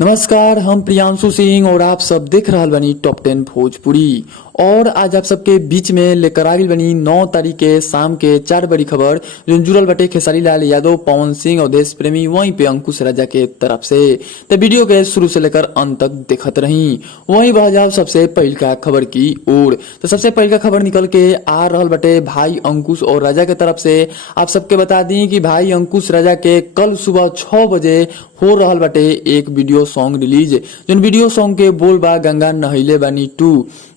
नमस्कार, हम प्रियांशु सिंह और आप सब देख रहल बनी टॉप 10 भोजपुरी। और आज आप सबके बीच में लेकर आगिल बनी 9 तारीख के शाम के 4 बड़ी खबर जो जुड़ल बटे खेसारी लाल यादव, पवन सिंह और देश प्रेमी वहीं पे अंकुश राजा के तरफ से। तो वीडियो के शुरू से लेकर अंत तक देखत रही। वहीं बह जाओ सबसे पहल का खबर की ओर। तो सबसे पहल का खबर निकल के आ रहल बटे भाई अंकुश और राजा के तरफ से। आप सबके बता दी कि भाई अंकुश राजा के कल सुबह 6 बजे हो रहल बटे एक वीडियो सॉन्ग रिलीज। जोन वीडियो सॉन्ग के बोल बा गंगा नहैले बानी 2,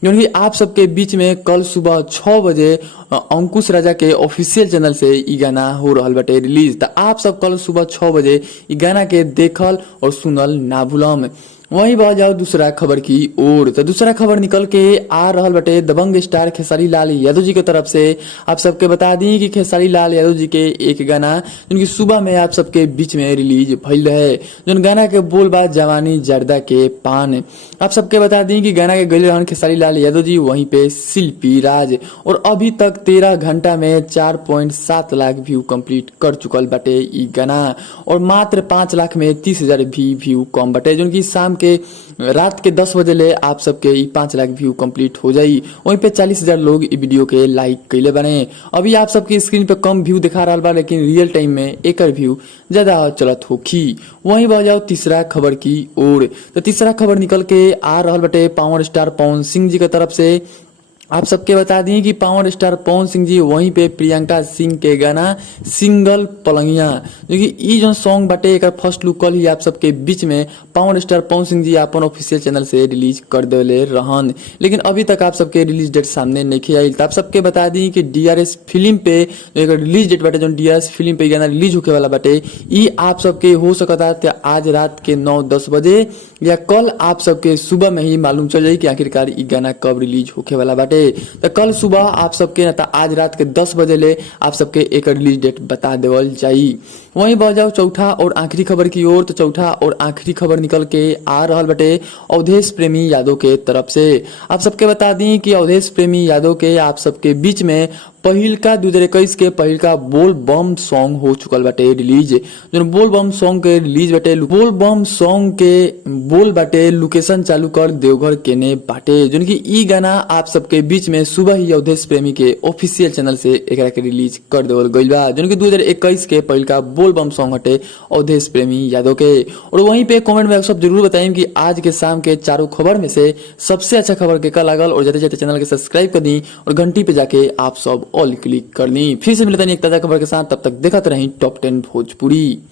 जोन की आप सबके बीच में कल सुबह 6 बजे अंकुश राजा के ऑफिशियल चैनल से ई गाना हो रहल बटे रिलीज। तो आप सब कल सुबह 6 बजे ई गाना के देखल और सुनल ना भूलम। वहीं बह जाओ दूसरा खबर की ओर। तो दूसरा खबर निकल के आ रहल बटे दबंग स्टार खेसारी लाल यादव जी के तरफ से। आप सबके बता दी कि खेसारी लाल यादव जी के एक गाना जिनकी सुबह में आप सबके बीच में रिलीज भइल है, जोन गाना के बोल बा जवानी जर्दा के पान। आप सबके बता दी कि गाना के गले रहन खेसारी लाल यादव जी, वहीं पे शिल्पी राज। और अभी तक 13 घंटा में 4.7 लाख व्यू कंप्लीट कर चुकल बटे ई गाना। और मात्र 5 लाख में 30,000 भी व्यू कम बटे, जोन की शाम के रात के 10 बजे ले आप सबके 5 लाख व्यू कंप्लीट हो जाई। वहीं पे 40,000 लोग ई वीडियो के लाइक कैले बने। अभी आप सबकी स्क्रीन पे कम व्यू दिखा रहा बा, लेकिन रियल टाइम में एकर व्यू ज्यादा चलत होखी। वहीं बह जाओ तीसरा खबर की ओर। तो तीसरा खबर निकल के आ रहल बटे पावर स्टार पवन सिंह जी के तरफ से। आप सबके बता दी कि पावर स्टार पवन सिंह जी वहीं पे प्रियंका सिंह के गाना सिंगल पलंगिया, जो कि ई जो सॉन्ग बटे एक फर्स्ट लुक कल ही आप सबके बीच में पावर स्टार पवन सिंह जी अपन ऑफिशियल चैनल से रिलीज कर देले रहन। लेकिन अभी तक आप सबके रिलीज डेट सामने नहीं आई। तो आप सबके बता दी कि डीआरएस फिल्म पे एक रिलीज डेट बटे, जो डीआरएस फिल्म पे गाना रिलीज होके वाला बटे, ई आप सबके हो सकता है आज रात के 9-10 बजे या कल आप सबके सुबह में ही मालूम चल जाए कि आखिरकार ई गाना कब रिलीज होके वाला बाटे। तो कल सुबह आप सबके ना आज रात के 10 बजे ले आप सबके एक रिलीज डेट बता देवल जाई। वहीं बह जाओ चौथा और आखिरी खबर की ओर। तो चौथा और आखिरी खबर निकल के आ रहल बटे अवधेश प्रेमी यादव के तरफ से। आप सबके बता दी कि अवधेश प्रेमी यादव के आप सबके बीच में पहिलका 2021 के पहिलका बोल बम सॉन्ग हो चुकल बाटे रिलीज। जो बोल बम सॉन्ग के रिलीज बाटे, बोल बम सॉन्ग के बोल बाटे लोकेशन चालू कर देवघर केने बाटे, जो कि ई गाना आप सबके बीच में सुबह ही अवधेश प्रेमी के ऑफिशियल चैनल से एकरा के रिलीज कर देवल गइल बा, जो कि 2021 के पहिलका बोल बम सॉन्ग हटे अवधेश प्रेमी यादव के। और वहीं पे कमेंट में आप सब जरूर बताइए कि आज के शाम के चारों खबर में से सबसे अच्छा खबर के का लागल। और जाते जाते चैनल के सब्सक्राइब कर दी और घंटी पे जाके आप सब ऑल क्लिक कर ली। फिर से मिलता नहीं एक ताजा खबर के साथ, तब तक देखते रही टॉप 10 भोजपुरी।